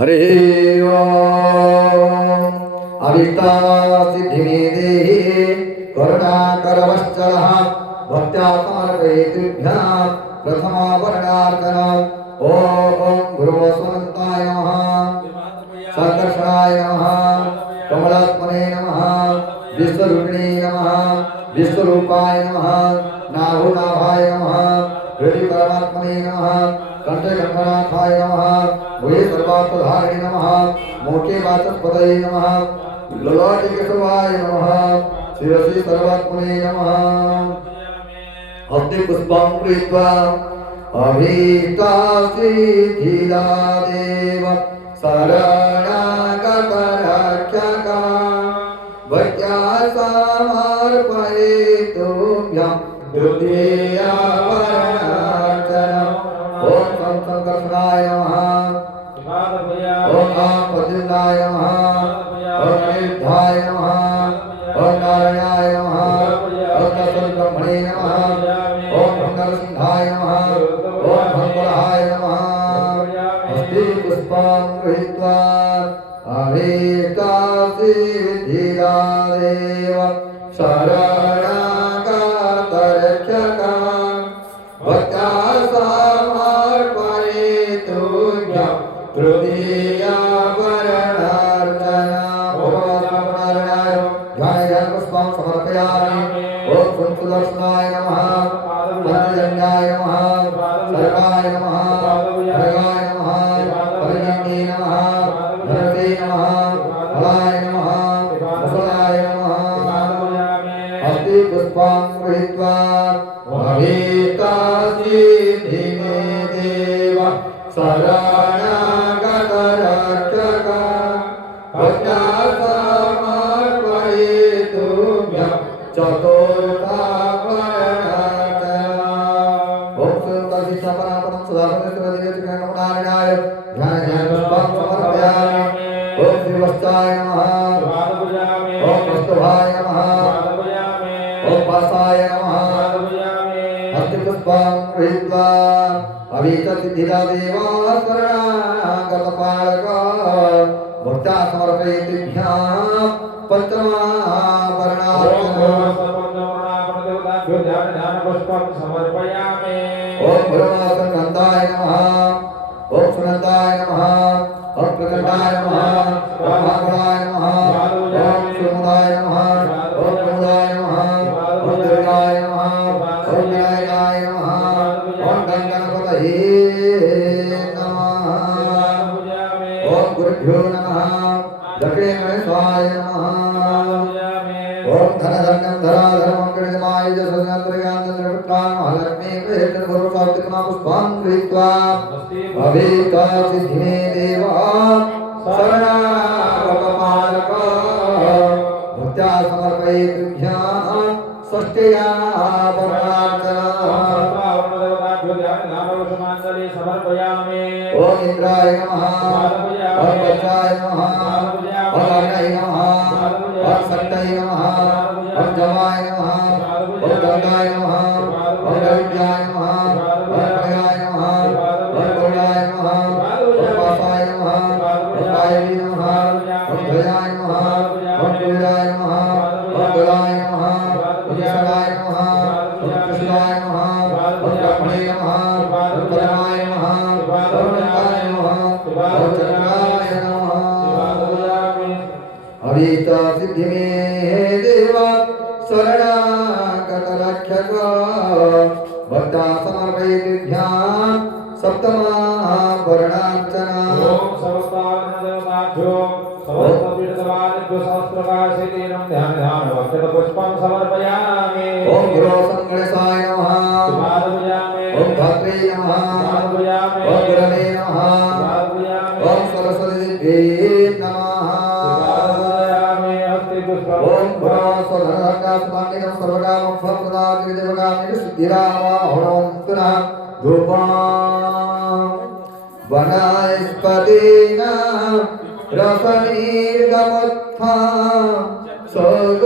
हरे ओम अभिष्टासिद्धिमे देहि करुणाकरवश्चलः भक्त्या समर्पयेतुभ्यः प्रथमावरणार्चनम् ओम गुरुवस्वन्ताय नमः संकर्षणाय नमः कमलात्मने नमः विश्वरूपिणे नमः विश्वरूपाय नमः नाभुनाभाय नमः हृदि परमात्मने नमः कंठे गंगानाथाय नमः भूये सर्वार्थधारिणे नमः मोक्षे वाचस्पतये नमः ललाटे केशवाय नमः शिरसि सर्वात्मने नमः हस्ते पुष्पं कृत्वा अभीष्टासिद्धिदा देव शरणागतरक्षका भक्त्या समर्पयेतुभ्यं द्वितीया ओम संकर्षणाय नमः ओम प्रद्युम्नाय नमः ओम अनिरुद्धाय नमः ओम नारायणाय नमः ओम तत्सब्रह्मणे नमः ओम नरसिंहाय नमः ओम भंगराय नमः हस्ते पुष्पं गृहीत्वा अभीष्टासिद्धिदा देव शरणागतरक्षका भक्त्या तृतीया वरणार्चना ध्यान पुष्पं समर्पयामि ओम सुदर्शनाय नमः पंचजन्याय नमः सर्वाय नमः भगाय नमः परिजन्ये नमः धरते नमः फलाय नमः मुसलाय नमः हस्ते पुष्पं गृहीत्वा अभीष्टासिद्धिमे देव शरणागतरक्षका भक्त्या समर्पयेतुभ्यं चतुर्था वरणार्चना ओम सुन्दरशिष्यपरापरं सदापतिर्वदिगतिकरणमनारायणाय ध्यानपुष्पं समर्पयामि ओम श्रीवत्साय नमः ओम कौस्तुभाय नमः ओम पासाय नमः हस्ते पुष्पं गृहीत्वा अभीष्टसिद्धिदा देवा शरणागतपालका भक्त्या समर्पयेतुभ्यः पञ्चमा ओम ब्रह्मसंगन्धाय नमः ओम सुनन्दाय नमः ओम प्रकटाय नमः ओम भागवताय नमः ओम सुमुदाय नमः ओम प्रमुदाय नमः ओम दुर्गाय नमः ओम विनायकाय नमः ओम गणपतये नमः ओम गुरुभ्यो नमः दक्षिणेश्वराय नमः ओम धनधन्यं धराधर्मं गणितमाय जसंयंत्रयान्तर्पुत्रान् महालक्ष्मी प्रेतर्भुर्वाक्तिकमा पुष्पान् गृहीत्वा अभीष्टासिद्धिमे देवा शरणागतपालका भक्त्या समर्पयेतुभ्यः षष्ठ्या वरणार्चना ओम इंद्राय नमः ओम वज्राय नमः ओम अग्नये नमः ओम शक्तये नमः ओम जमाय नमः ओम गंगाय नमः ओम रविद्याय नमः ओम प्रयाय नमः ओम गौराय नमः ओम पासाय नमः ओम कायवे नमः ओम भयाय नमः ओम कुलाय नमः ओम गलाय नमः ओम सदाय नमः ओम कृष्णाय नमः ओम ब्रह्मणे नमः ओम परमाय नमः ओम नित्याय नमः ओम चक्राय नमः अभीष्टसिद्धिमे देवा शरणागतरक्षका भक्त्या समर्पयेतुभ्यः सप्तमा वरणार्चना ओम ओम गुरो संगणेशाय नमः ओम धात्रे नमः ओम गुरवे नमः ओम सरस्वती देवी नमः ओम भ्रमस्वधनकात्मानिकं सर्वकामं फलप्रदायकं सिद्धिरावाहणोऽन्तुना धूपं वनस्पतिना रसनिर्गमत्था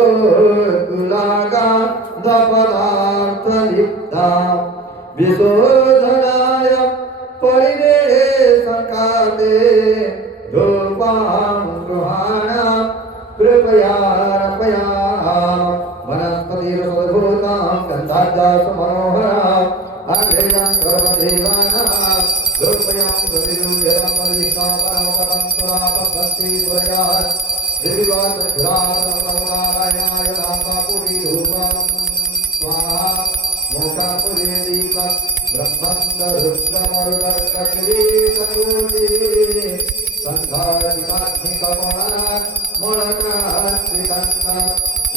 सगोकुलागा दपदार्थलिप्ता विशोधनाय परिवेशकाते धूपं गृहाणा कृपया अर्पयामः वनस्पतिरुद्भूतं गन्धाद्दासमनोहरम् अग्रेयं सर्वदेवानां धूपयं प्रतिरूयं परिष्ठापरमपदं सुरापभक्ति सुरयात् दिव्यवासुरानारायणाय नामापुरी धूपं स्वाहा मोक्षापुरी दीपं ब्रह्मन्दरुद्रमरुदर्कटिरीकरूपी संघारिकाग्निकमणा मोळकास्त्रिकन्त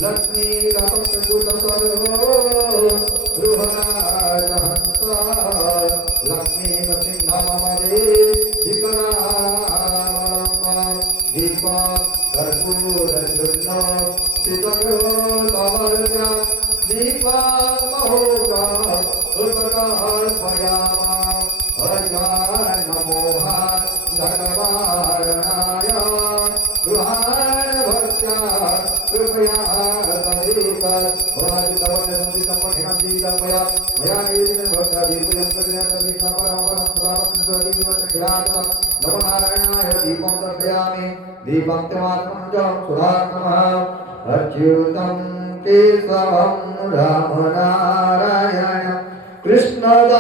लक्ष्मीरपकुतसर्वो गृहराजहंस लक्ष्मीनृसिंहममदे विकरावलम्बं दीपं कर्पूरचूर्णो शीतलोपवर्ज्य दीपं महोगा उपकल्पयामः अज्ञानमोहा भगवारणाय गृहाणभक्त्या कृपया तदेतत् भवादितवन्यसंसितं दीतं मया निवेदितं भक्तादीपूजं प्रकृतं परमपदं सुधामस्वदीपचक्रातम् नमो नारायणाय दीपं दर्शयामि दीपं त्यमात्मं च सुधात्मः अच्युतं केशवं रामनारायणं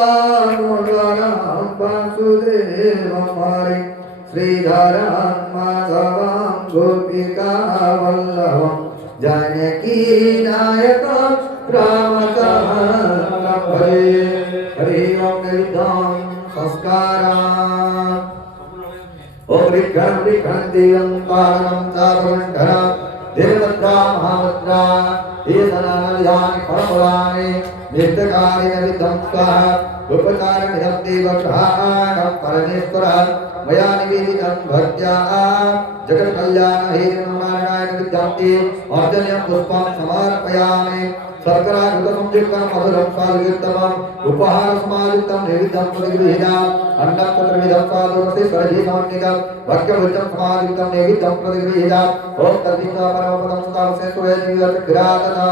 कृष्णदामोदरं वासुदेवं हरिं श्रीधरं माधवं गोपिकावल्लभं जानकीनायकं रामचन्द्रं भजे हरि ओं निरुद्धं संस्कारान् ओम विक्रम देवं कारणं चापवंधनं देवभद्रा महाभद्रा ईशनानयानि परमपुराणि नित्यकालेन विद्धं स्वाहा उपचारमिदं देवग्रहाणं परमेश्वरः मया निवेदितं भक्त्या जगत्कल्याणहेतुं नारायणाय विद्यान्ति अर्चनीयं पुष्पं समर्पयामि शर्करायुक्तं मधुरं स्वादयुक्तम् उपहारसमायुक्तं नैवेद्यं प्रतिगृहीणाम् अन्नं तत्रविधं स्वादुरसि स्वरजीसमन्वितं भक्त्यभुजं समायुक्तं नैवेद्यं प्रतिगृहीणाम् ॐ तद्विष्णु परमपदं सुतावसे सुवेदिव्यतिग्रातता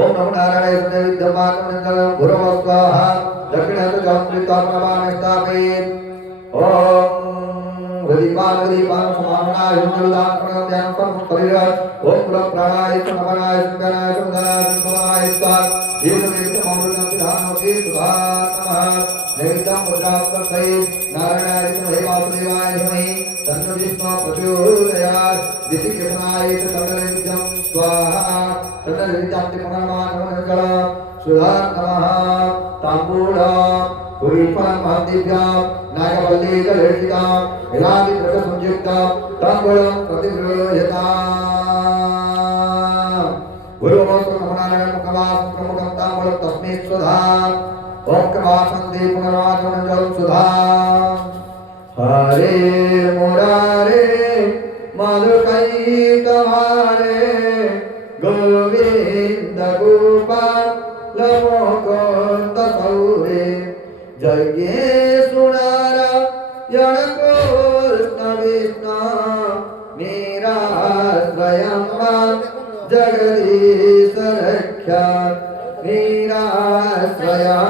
ओम नमो नारायणाय नैवेद्यमानमङ्गलं गुरव स्वाहा दक्षिणहस्तं कृत्वात्मवानस्तापयेत् ओम हृदिपान समामनाय हुन्नविदां प्रणम्यां परमपरिराज ओम कुलप्राणाय समनाय सुन्दराय सुन्दराय सुन्दराय स्वाहा येनमेतमोदनं विधानोति सुधात्मः नैवेद्यं मुद्रास्तयै नारायणाय विद्महे वासुदेवाय धीमहि तन्नो विष्णुः प्रचोदयात् दिशिकेतनाय सकलनैवेद्यं स्वाहा तन्नविद्यां परमात्मनमङ्गलं सुधात्मः ताम्बूलं पुरीफलमहादिव्यां नागवल्ली जलेषितां विलादिप्रसंयुक्तां ताम्बूलं प्रतिगृह्यताम् गुरुवस्तु नमनारायण मुखवासं प्रमुखं ताम्बूलं तस्मै सुधा ओम कवासं दे पुनर्वाचनं जल सुधा हरे मुरारे मधुकैटवारे गोविंद गोपाल मुकुंद गौरी जज्ञेशुनारायण कृष्ण विष्णु निराश्रयं जगदीश रक्षा निराश्रयं